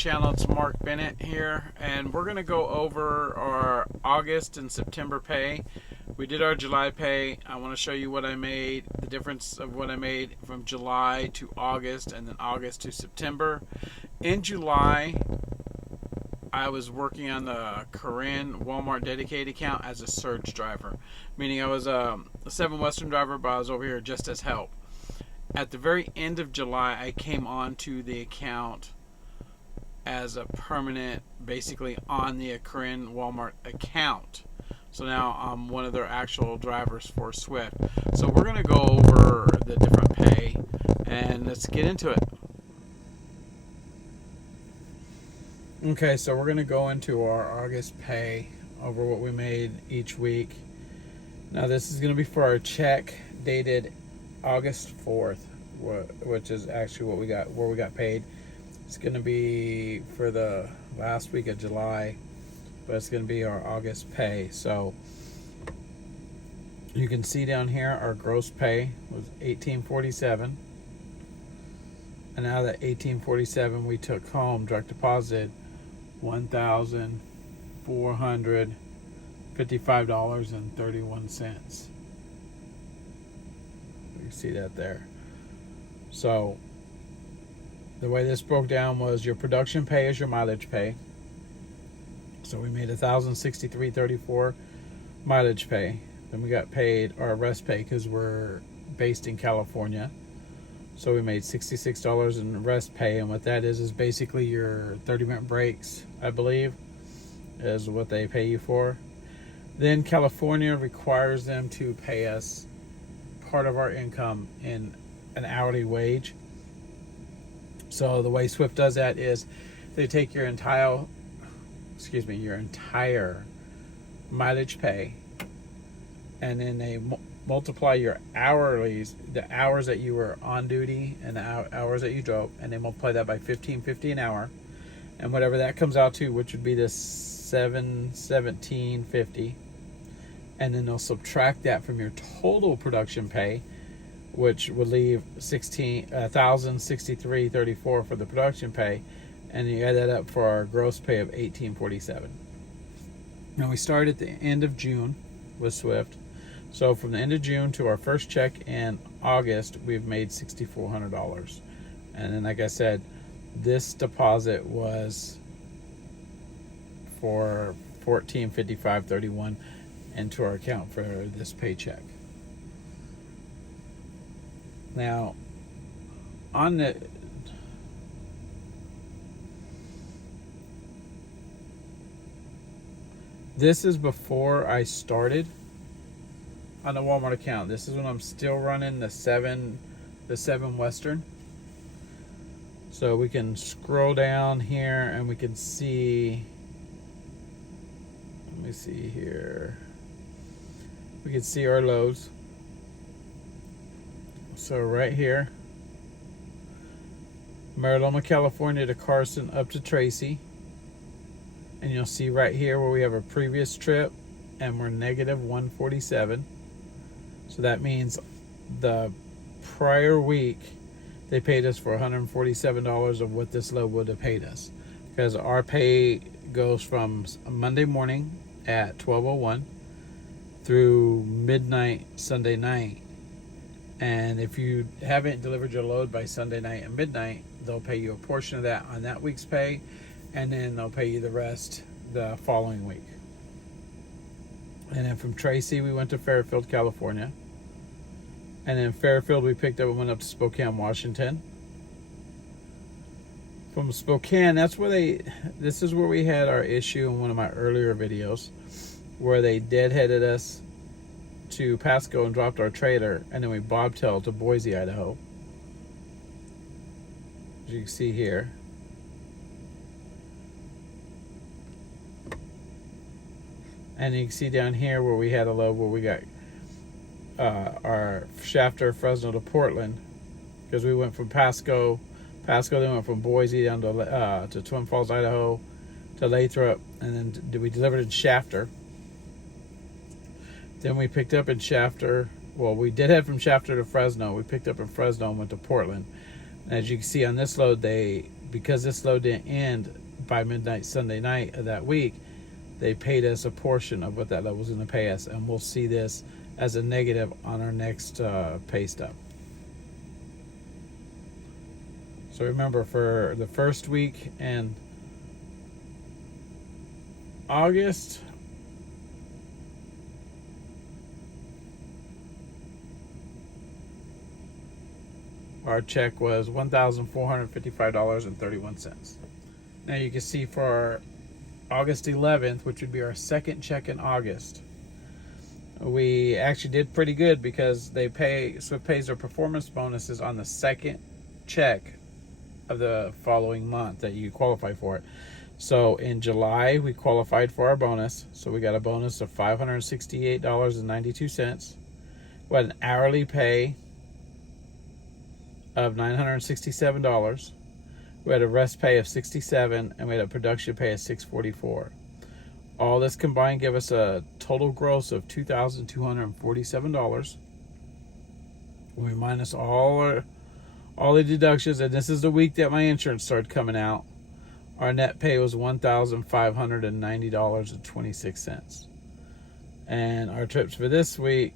channel. It's Mark Bennett here, and we're going to go over our August and September pay. We did our July pay. I want to show you what I made, the difference of what I made from July to August and then August to September. In July, I was working on the Corinne Walmart dedicated account as a surge driver, meaning I was a 7 Western driver, but I was over here just as help. At the very end of July, I came onto the account as a permanent, basically on the Corinne Walmart account. So now I'm one of their actual drivers for Swift. So we're going to go over the different pay, and let's get into it. Okay, so we're going to go into our August pay over what we made each week. Now this is going to be for our check dated August 4th, which is actually what we got, where we got paid. It's going to be for the last week of July, but it's going to be our August pay. So you can see down here our gross pay was $18.47, and out of that $18.47 we took home direct deposit $1,455.31. You can see that there. So the way this broke down was your production pay is your mileage pay. So we made $1,063.34 mileage pay. Then we got paid our rest pay because we're based in California. So we made $66 in rest pay, and what that is basically your 30-minute breaks, I believe, is what they pay you for. Then California requires them to pay us part of our income in an hourly wage. So the way Swift does that is they take your entire mileage pay, and then they multiply your hourlies, the hours that you were on duty and the hours that you drove, and they multiply that by $15.50 an hour, and whatever that comes out to, which would be the $17.50, and then they'll subtract that from your total production pay, which would leave $1,063.34 for the production pay, and you add that up for our gross pay of $18.47. Now we start at the end of June with Swift. So from the end of June to our first check in August, we've made $6,400. And then, like I said, this deposit was for $14.55.31 into our account for this paycheck. Now, on the this is before I started on the Walmart account. This is when I'm still running the 7 Western. So we can scroll down here and we can see, let me see here, we can see our loads. So right here, Mariloma, California to Carson up to Tracy, and you'll see right here where we have a previous trip and we're negative 147. So that means the prior week they paid us for $147 of what this load would have paid us, because our pay goes from Monday morning at 12:01 through midnight Sunday night. And if you haven't delivered your load by Sunday night at midnight, they'll pay you a portion of that on that week's pay, and then they'll pay you the rest the following week. And then from Tracy, we went to Fairfield, California. And then Fairfield, we picked up and went up to Spokane, Washington. From Spokane, this is where we had our issue in one of my earlier videos, where they deadheaded us to Pasco and dropped our trailer, and then we bobtailed to Boise, Idaho, as you can see here. And you can see down here where we had a load where we got our Shafter, Fresno to Portland, because we went from Pasco, then went from Boise down to Twin Falls, Idaho, to Lathrop, and then we delivered in Shafter. Then we picked up in Shafter. Well, we did head from Shafter to Fresno. We picked up in Fresno and went to Portland. And as you can see on this load, they because this load didn't end by midnight Sunday night of that week, they paid us a portion of what that load was going to pay us, and we'll see this as a negative on our next pay stub. So remember, for the first week in August, our check was $1,455.31. Now you can see for August 11th, which would be our second check in August, we actually did pretty good because Swift pays their performance bonuses on the second check of the following month that you qualify for it. So in July, we qualified for our bonus. So we got a bonus of $568.92. We had an hourly pay of $967. We had a rest pay of $67, and we had a production pay of $644. All this combined gave us a total gross of $2,247. When we minus all the deductions, and this is the week that my insurance started coming out, our net pay was $1,590.26. And our trips for this week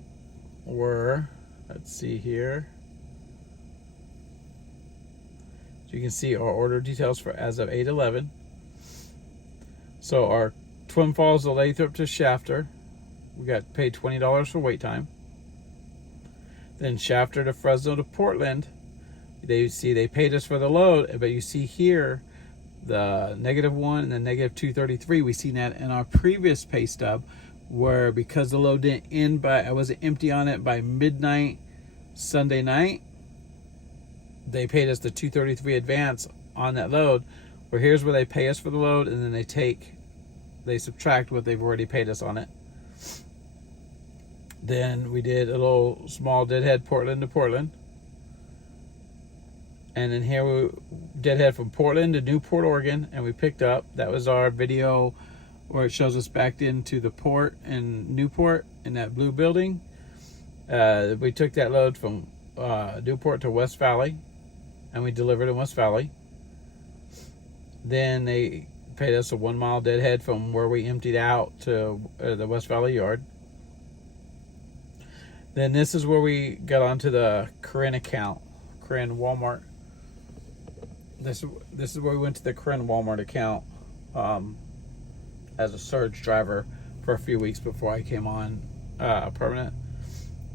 were, let's see here. So you can see our order details for as of 8/11. So our Twin Falls to Lathrop to Shafter, we got paid $20 for wait time. Then Shafter to Fresno to Portland, they paid us for the load, but you see here the -1 and the -233. We seen that in our previous pay stub, where because the load didn't end I wasn't empty on it by midnight Sunday night, they paid us the $233 advance on that load. Where here's where they pay us for the load, and then they subtract what they've already paid us on it. Then we did a little small deadhead Portland to Portland. And then here we deadhead from Portland to Newport, Oregon, and we picked up. That was our video where it shows us backed into the port in Newport in that blue building. We took that load from Newport to West Valley, and we delivered in West Valley. Then they paid us a 1 mile deadhead from where we emptied out to the West Valley yard. Then this is where we got onto the Corinne account, Corinne Walmart. This is where we went to the Corinne Walmart account as a surge driver for a few weeks before I came on permanent.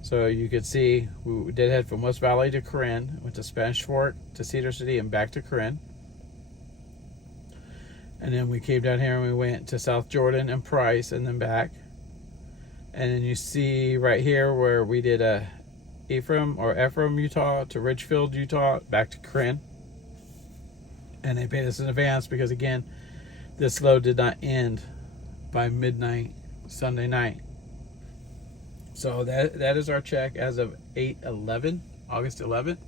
So you could see we did head from West Valley to Corinne, went to Spanish Fork to Cedar City and back to Corinne. And then we came down here and we went to South Jordan and Price and then back. And then you see right here where we did Ephraim, Utah to Ridgefield, Utah, back to Corinne. And they paid us in advance because, again, this load did not end by midnight Sunday night. So that is our check as of 8/11, August 11th.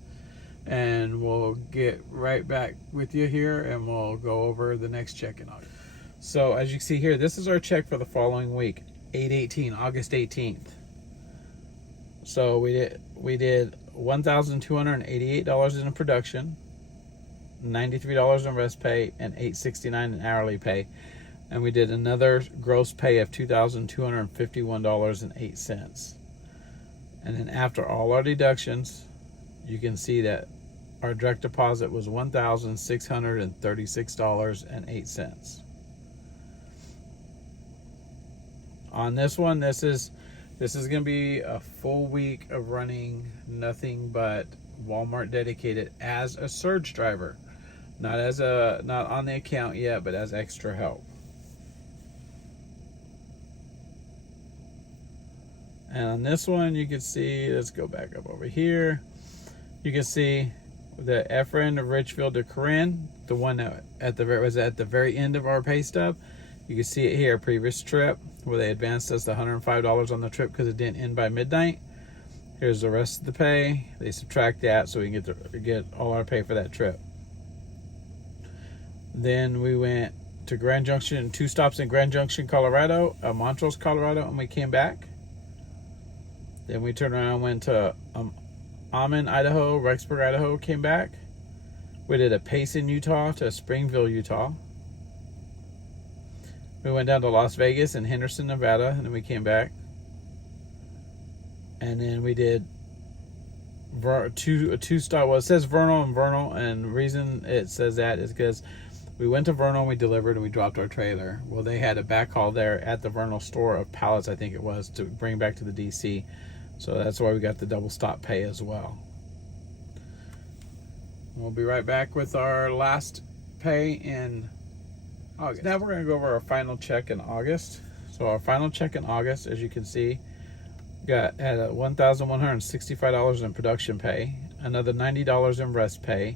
And we'll get right back with you here and we'll go over the next check in August. So as you can see here, this is our check for the following week, 8/18, August 18th. So we did $1,288 in production, $93 in rest pay, and $869 in hourly pay. And we did another gross pay of $2,251.08. And then after all our deductions, you can see that our direct deposit was $1,636.08. On this one, this is going to be a full week of running nothing but Walmart dedicated as a surge driver. Not on the account yet, but as extra help. And on this one, you can see, let's go back up over here. You can see the Ephraim of Ridgefield to Corinne, the one that was at the very end of our pay stub. You can see it here, previous trip, where they advanced us the $105 on the trip because it didn't end by midnight. Here's the rest of the pay. They subtract that so we can get all our pay for that trip. Then we went to Grand Junction, 2 stops in Grand Junction, Colorado, Montrose, Colorado, and we came back. Then we turned around and went to Ammon, Idaho, Rexburg, Idaho, came back. We did a Payson, Utah to Springville, Utah. We went down to Las Vegas and Henderson, Nevada, and then we came back. And then we did two stop. Well, it says Vernal and Vernal, and the reason it says that is because we went to Vernal and we delivered and we dropped our trailer. Well, they had a backhaul there at the Vernal store of pallets, I think it was, to bring back to the DC. So that's why we got the double stop pay as well. We'll be right back with our last pay in August. Now we're going to go over our final check in August. So our final check in August, as you can see, had $1,165 in production pay, another $90 in rest pay,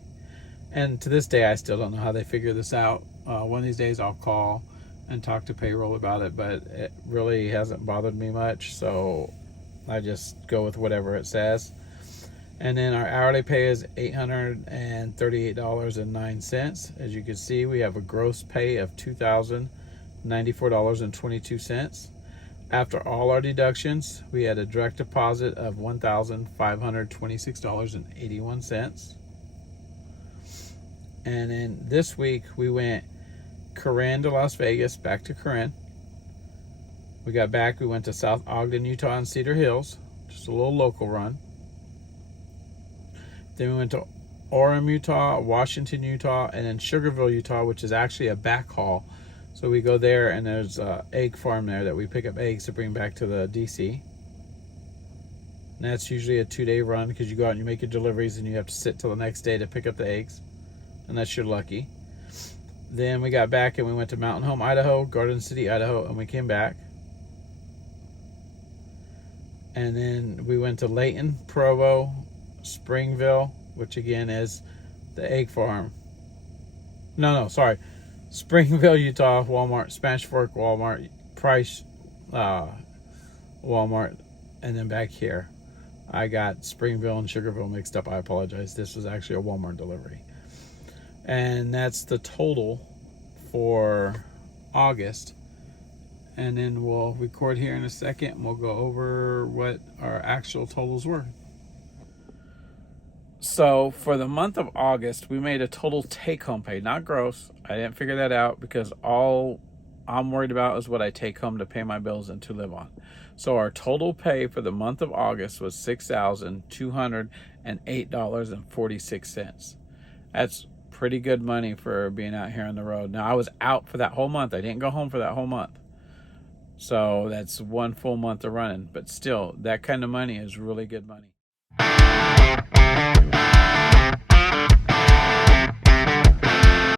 and to this day I still don't know how they figure this out. One of these days I'll call and talk to payroll about it, but it really hasn't bothered me much, so I just go with whatever it says. And then our hourly pay is $838.09. As you can see, we have a gross pay of $2,094.22. After all our deductions, we had a direct deposit of $1,526.81. And then this week we went Corinne to Las Vegas, back to Corinne. We got back, we went to South Ogden, Utah and Cedar Hills, just a little local run. Then we went to Orem, Utah, Washington, Utah, and then Sugarville, Utah, which is actually a backhaul. So we go there, and there's an egg farm there that we pick up eggs to bring back to the DC. And that's usually a 2-day run because you go out and you make your deliveries and you have to sit till the next day to pick up the eggs, unless you're lucky. Then we got back and we went to Mountain Home, Idaho, Garden City, Idaho, and we came back. And then we went to Layton, Provo, Springville, which again is the egg farm. Sorry. Springville, Utah, Walmart, Spanish Fork, Walmart, Price, Walmart, and then back here. I got Springville and Sugarville mixed up. I apologize. This was actually a Walmart delivery. And that's the total for August. And then we'll record here in a second and we'll go over what our actual totals were. So for the month of August, we made a total take-home pay, not gross. I didn't figure that out because all I'm worried about is what I take home to pay my bills and to live on. So our total pay for the month of August was $6,208.46. That's pretty good money for being out here on the road. Now, I was out for that whole month. I didn't go home for that whole month. So that's one full month of running. But still, that kind of money is really good money.